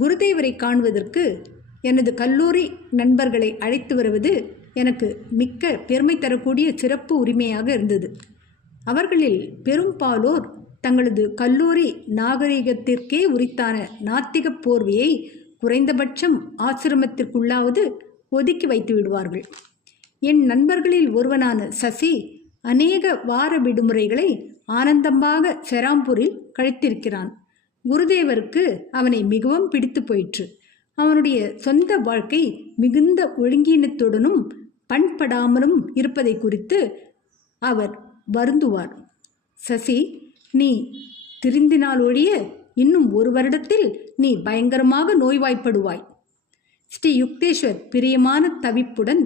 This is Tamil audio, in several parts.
குருதேவரை காணுவதற்கு எனது கல்லூரி நண்பர்களை அழைத்து வருவது எனக்கு மிக்க பெருமை தரக்கூடிய சிறப்பு உரிமையாக இருந்தது. அவர்களில் பெரும்பாலோர் தங்களது கல்லூரி நாகரிகத்திற்கே உரித்தான நாத்திக போர்வையை குறைந்தபட்சம் ஆசிரமத்திற்குள்ளாவது ஒதுக்கி வைத்து விடுவார்கள். என் நண்பர்களில் ஒருவனான சசி அநேக வார விடுமுறைகளை ஆனந்தமாக செராம்பூரில் கழித்திருக்கிறான். குருதேவருக்கு அவனை மிகவும் பிடித்து போயிற்று. அவனுடைய சொந்த வாழ்க்கை மிகுந்த ஒழுங்கீனத்துடனும் பண்படாமலும் இருப்பதை குறித்து அவர் வருந்துவார். சசி, நீ திருந்தினால் ஒழிய இன்னும் 1 வருடத்தில் நீ பயங்கரமாக நோய்வாய்ப்படுவாய். ஸ்ரீ யுக்தேஸ்வர் பிரியமான தவிப்புடன்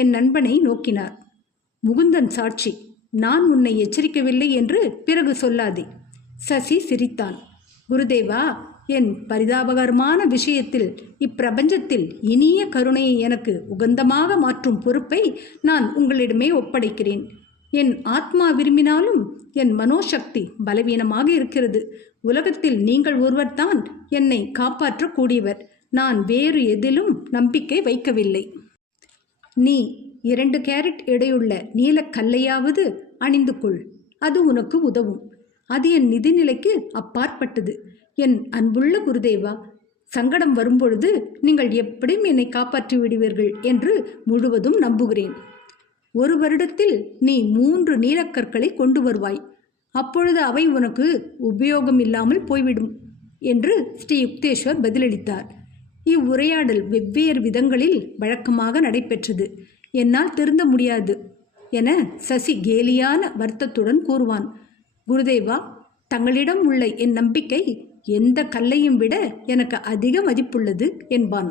என் நண்பனை நோக்கினார். முகுந்தன் சாட்சி, நான் உன்னை எச்சரிக்கவில்லை என்று பிறகு சொல்லாதே. சசி சிரித்தான். குருதேவா, என் பரிதாபகரமான விஷயத்தில் இப்பிரபஞ்சத்தில் இனிய கருணையை எனக்கு உகந்தமாக மாற்றும் பொறுப்பை நான் உங்களிடமே ஒப்படைக்கிறேன். என் ஆத்மா விரும்பினாலும் என் மனோசக்தி பலவீனமாக இருக்கிறது. உலகத்தில் நீங்கள் ஒருவர்தான் என்னை காப்பாற்றக்கூடியவர். நான் வேறு எதிலும் நம்பிக்கை வைக்கவில்லை. நீ 2 கேரட் எடையுள்ள நீலக்கல்லையாவது அணிந்து கொள். அது உனக்கு உதவும். அது என் நிதிநிலைக்கு அப்பாற்பட்டது. என் அன்புள்ள குருதேவா, சங்கடம் வரும்பொழுது நீங்கள் எப்படியும் என்னை காப்பாற்றி விடுவீர்கள் என்று முழுவதும் நம்புகிறேன். 1 வருடத்தில் நீ 3 நீலக்கற்களை கொண்டு வருவாய். அப்பொழுது அவை உனக்கு உபயோகம் இல்லாமல் போய்விடும் என்று ஸ்ரீ யுக்தேஸ்வர் பதிலளித்தார். இவ்வுரையாடல் வெவ்வேறு விதங்களில் வழக்கமாக நடைபெற்றது. என்னால் திருந்த முடியாது என சசி கேலியான வருத்தத்துடன் கூறுவான். குருதேவா, தங்களிடம் உள்ள என் நம்பிக்கை எந்த கல்லையும் விட எனக்கு அதிக மதிப்புள்ளது என்பான்.